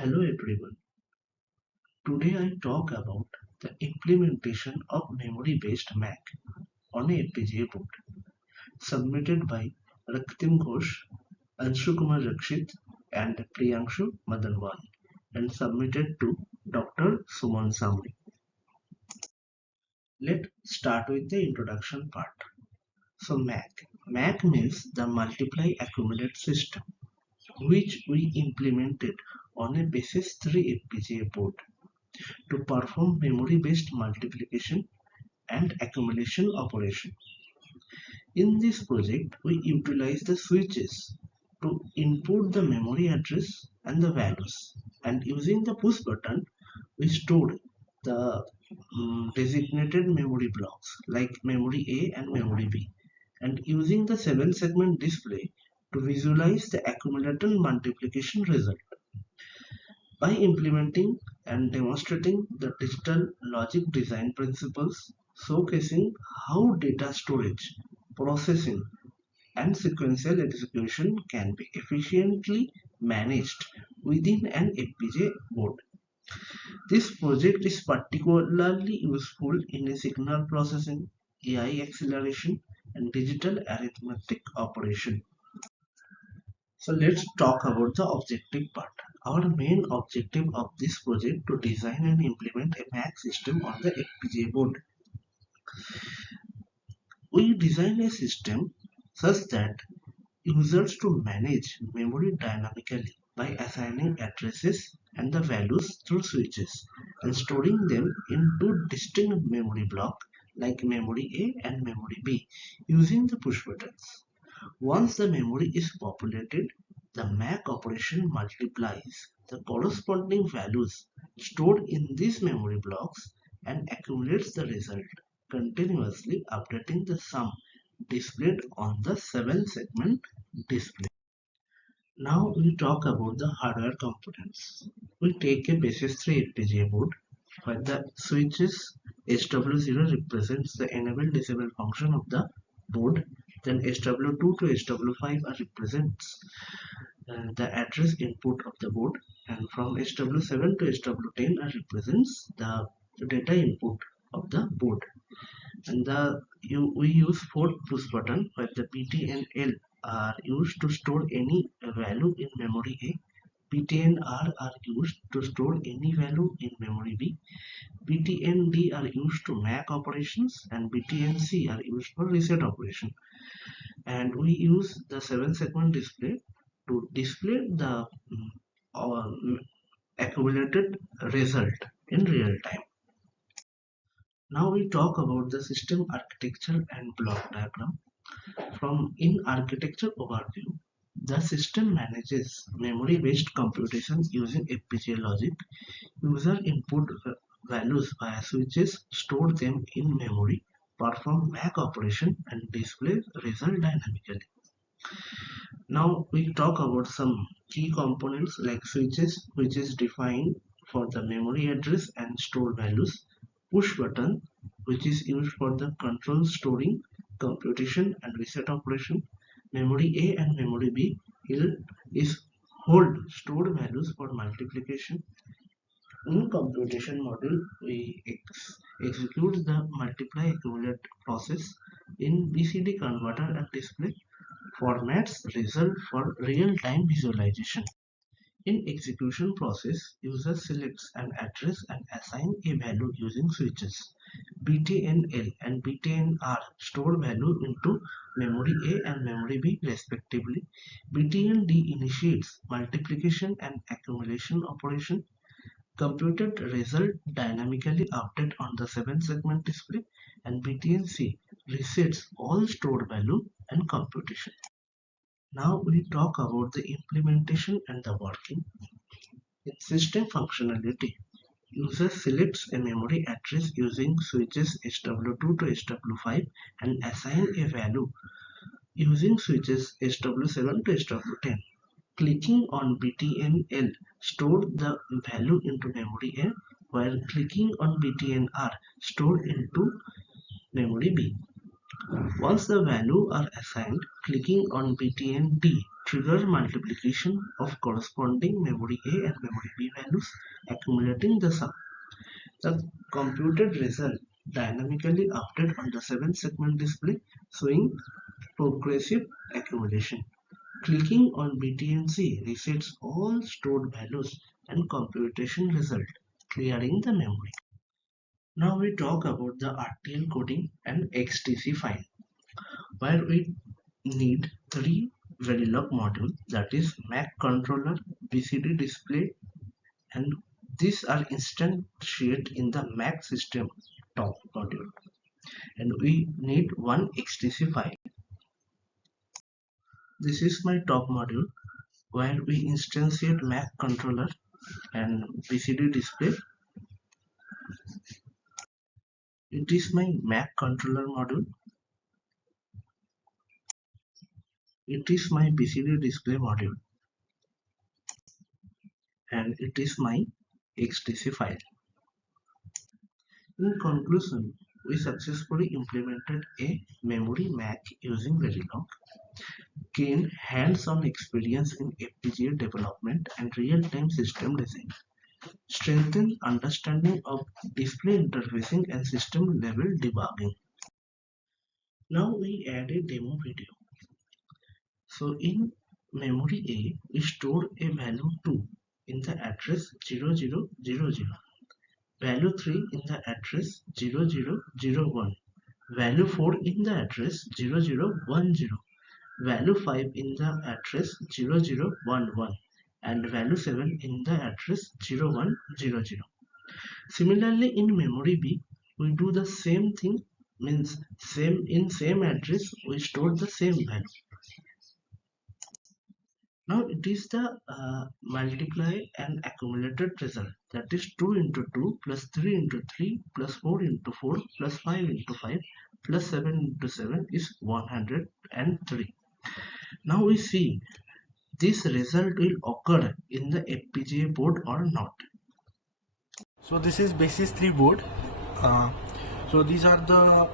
Hello everyone. Today I talk about the implementation of memory-based Mac on a FPGA board, submitted by RAKTIM GHOSE, ANSHU RAKSHIT and PRIYANSHU MODANWAL, and submitted to Dr. Suman Samri. Let's start with the introduction part. So Mac means the multiply accumulate system, which we implemented on a Basys-3 FPGA board to perform memory-based multiplication and accumulation operation. In this project, we utilize the switches to input the memory address and the values, and using the push button, we stored the designated memory blocks like memory A and memory B, and using the 7-segment display to visualize the accumulator multiplication result. By implementing and demonstrating the digital logic design principles, showcasing how data storage, processing, and sequential execution can be efficiently managed within an FPGA board. This project is particularly useful in a signal processing, AI acceleration, and digital arithmetic operation. So let's talk about the objective part. Our main objective of this project to design and implement a Mac system on the FPGA board. We design a system such that users to manage memory dynamically by assigning addresses and the values through switches and storing them in two distinct memory blocks like memory A and memory B using the push buttons. Once the memory is populated, the Mac operation multiplies the corresponding values stored in these memory blocks and accumulates the result, continuously updating the sum displayed on the 7-segment display. Now we talk about the hardware components. We take a Basys-3 FPGA board where the switches SW0 represents the enable disable function of the board, then SW2 to SW5 represents the address input of the board, and from SW7 to SW10 represents the data input of the board. And we use 4 push button where the PT and L are used to store any value in memory A. PT and R are used to store any value in memory B. BT and D are used to MAC operations, and BT and C are used for reset operation. And we use the 7-segment display to display the accumulated result in real time. Now we talk about the system architecture and block diagram. From in architecture overview, the system manages memory-based computation using FPGA logic. User input values via switches, store them in memory, perform MAC operation, and display result dynamically. Now we talk about some key components like switches, which is defined for the memory address and store values. Push button, which is used for the control storing, computation, and reset operation. Memory A and memory B is hold stored values for multiplication. In computation module, we execute the multiply accumulate process. In BCD converter and display formats result for real-time visualization. In execution process, user selects an address and assign a value using switches. BTN-L and BTN-R store value into memory A and memory B respectively. BTN-D initiates multiplication and accumulation operation. Computed result dynamically update on the 7-segment display, and BTN-C resets all stored value and computation. Now we talk about the implementation and the working. In system functionality, user selects a memory address using switches SW2 to SW5 and assign a value using switches SW7 to SW10. Clicking on BTN-L store the value into memory A, while clicking on BTN-R store into memory B. Once the value are assigned, clicking on BTN-D trigger multiplication of corresponding memory A and memory B values, accumulating the sum. The computed result dynamically updated on the 7-segment display, showing progressive accumulation. Clicking on BTNC resets all stored values and computation result, clearing the memory. Now we talk about the RTL coding and XTC file, where we need 3 Verilog modules, that is Mac controller, BCD display, and these are instantiated in the Mac system top module, and we need one XTC file. This is my top module where we instantiate Mac controller and BCD display. It is my Mac controller module. It is my BCD display module, and it is my XTC file. In conclusion, we successfully implemented a memory Mac using Verilog, gained hands-on experience in FPGA development and real-time system design, strengthened understanding of display interfacing and system-level debugging. Now we add a demo video. So in memory A, we store a value 2 in the address 0000, value 3 in the address 0001, value 4 in the address 0010, value 5 in the address 0011, and value 7 in the address 0100. Similarly, in memory B, we do the same thing, means same address we store the same value. Now it is the multiply and accumulated result, that is 2 into 2 plus 3 into 3 plus 4 into 4 plus 5 into 5 plus 7 into 7 is 103. Now we see this result will occur in the FPGA board or not. So this is Basys-3 board. So these are the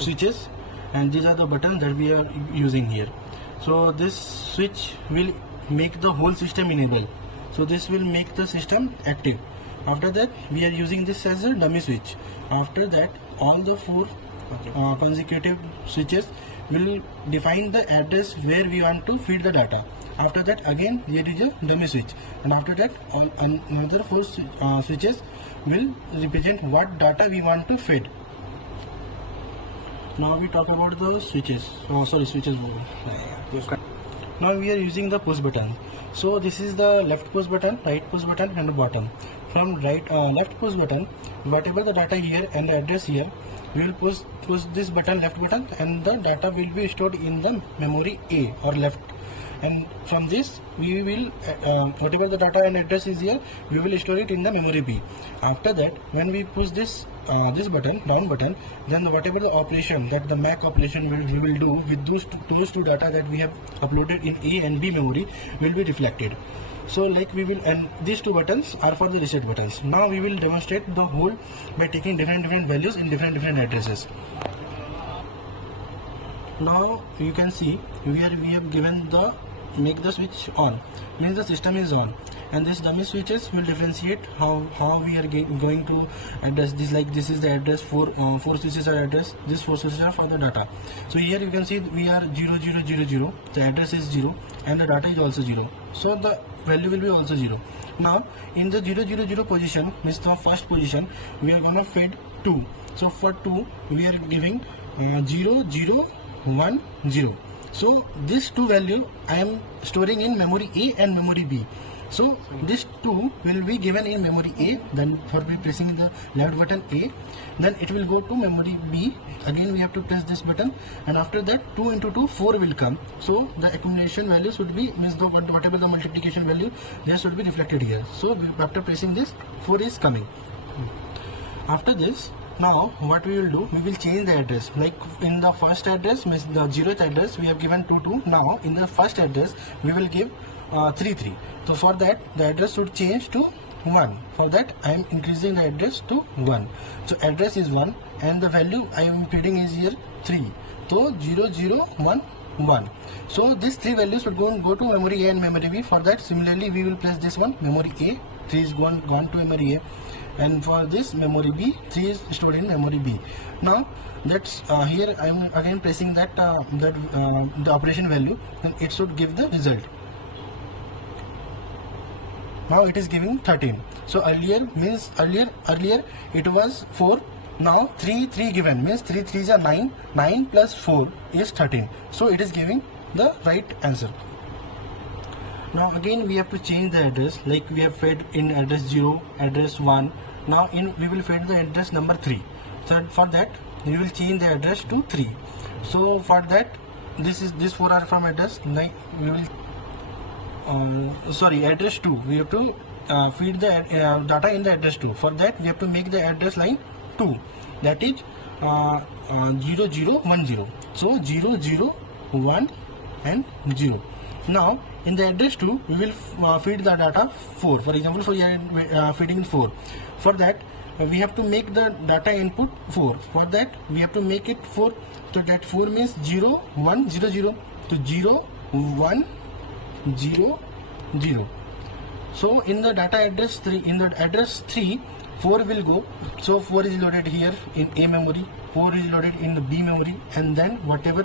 switches and these are the buttons that we are using here. So this switch will make the whole system enable. So this will make the system active. After that we are using this as a dummy switch. After that all the 4 consecutive switches will define the address where we want to feed the data. After that again there is a dummy switch, and after that another 4 switches will represent what data we want to feed. Now we talk about the switches. Switches. Now we are using the push button. So this is the left push button, right push button, and the bottom. From left push button, whatever the data here and the address here, we will push this button, left button, and the data will be stored in the memory A or left. And from this we will whatever the data and address is here, we will store it in the memory B. After that, when we push this button, down button, then whatever the operation that the Mac operation we will do with those two data that we have uploaded in A and B memory will be reflected. So like we will, and these 2 buttons are for the reset buttons. Now we will demonstrate the whole by taking different values in different addresses. Now you can see we have given the make the switch on, means the system is on, and this dummy switches will differentiate how we are going to address this. Like this is the address, 4 switches are address, these 4 switches are for the data. So here you can see we are 0000, the address is 0 and the data is also 0, so the value will be also 0. Now in the 000 position, means the first position, we are gonna feed 2. So for 2 we are giving 0010. So this 2 value I am storing in memory A and memory B. So this 2 will be given in memory A, then for pressing the left button A, then it will go to memory B. Again we have to press this button, and after that 2 into 2, 4 will come. So the accumulation value should be, means the whatever the multiplication value, there should be reflected here. So after pressing this, 4 is coming. After this, now what we will do, we will change the address. Like in the first address, means the 0th address, we have given 22. Now in the first address we will give 33. So for that the address should change to 1. For that I am increasing the address to 1. So address is 1 and the value I am feeding is here 3. So 001 1. So these three values would go to memory A and memory B. For that, similarly, we will place this one memory A, 3 is gone to memory A, and for this memory B, 3 is stored in memory B. Now that's here I am again placing that the operation value, and it should give the result. Now it is giving 13. So earlier it was 4. Now 3 given means 3 3s are 9. 9 plus 4 is 13. So it is giving the right answer. Now again we have to change the address, like we have fed in address 0, address 1. Now we will feed the address number 3. So for that we will change the address to 3. So for that this 4 are from address 9. We will address 2. We have to feed the data in the address 2. For that we have to make the address line 2, that is 0 0 1 0. So 0 0 1 and 0. Now in the address 2 we will feed the data 4. For example, for feeding 4. For that we have to make the data input 4. For that we have to make it 4. So that 4 means 0 1 0 0. So 0 1 0 0. So in the data address 3, in the address 3, 4 will go. So 4 is loaded here in A memory, 4 is loaded in the B memory, and then whatever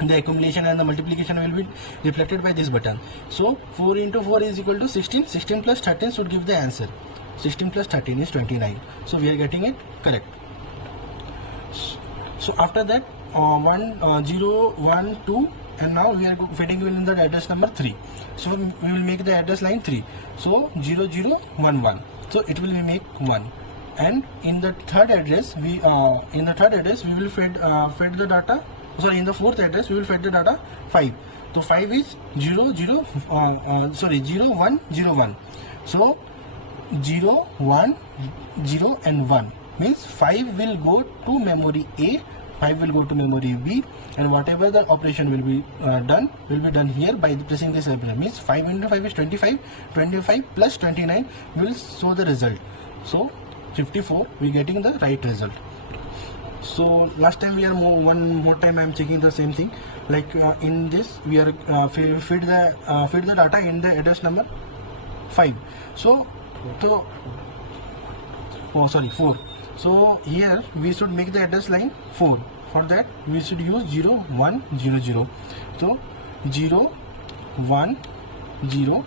the accumulation and the multiplication will be reflected by this button. So 4 into 4 is equal to 16. 16 plus 13 should give the answer. 16 plus 13 is 29. So we are getting it correct. So after that 0 1 2, and now we are fitting in the address number 3. So we will make the address line 3. So 0 0 1 1. So it will make 1. And in the third address we will feed the data. Sorry, in the fourth address we will feed the data 5. So 5 is 0 0 1 0 1. So 0 1 0 and 1 means 5 will go to memory A, 5 will go to memory B, and whatever the operation will be done here by pressing this operation. Means 5 into 5 is 25. 25 plus 29 will show the result. So 54, we are getting the right result. So last time one more time I am checking the same thing. Like in this we are feed the data in the address number 5. So 4. So here we should make the address line 4. For that we should use 0 1 0 0. So 0 1 0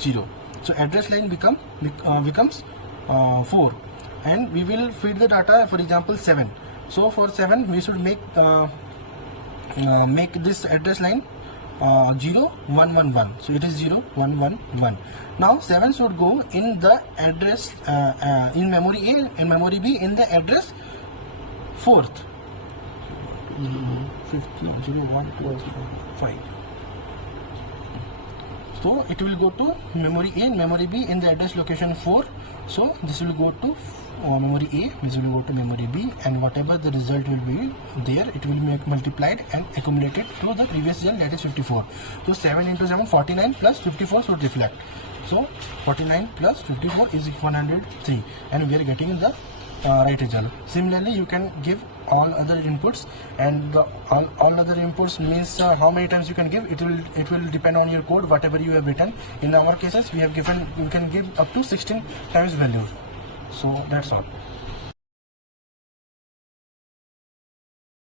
0. So address line becomes 4, and we will feed the data, for example 7. So for 7 we should make this address line 0 1 1 1. So it is 0 1 1 1. Now 7 should go in the address in memory A and memory B in the address 4th. 15 0 1 2 0 5. So it will go to memory A and memory B in the address location 4. So this will go to memory A, this will go to memory B, and whatever the result will be there, it will be multiplied and accumulated to the previous gen, that is 54. So 7 into 7, 49 plus 54 should reflect. So 49 plus 54 is 103, and we are getting the right result. Similarly, you can give all other inputs, and all other inputs means how many times you can give. It will depend on your code, whatever you have written. In our cases, we can give up to 16 times value. So that's all.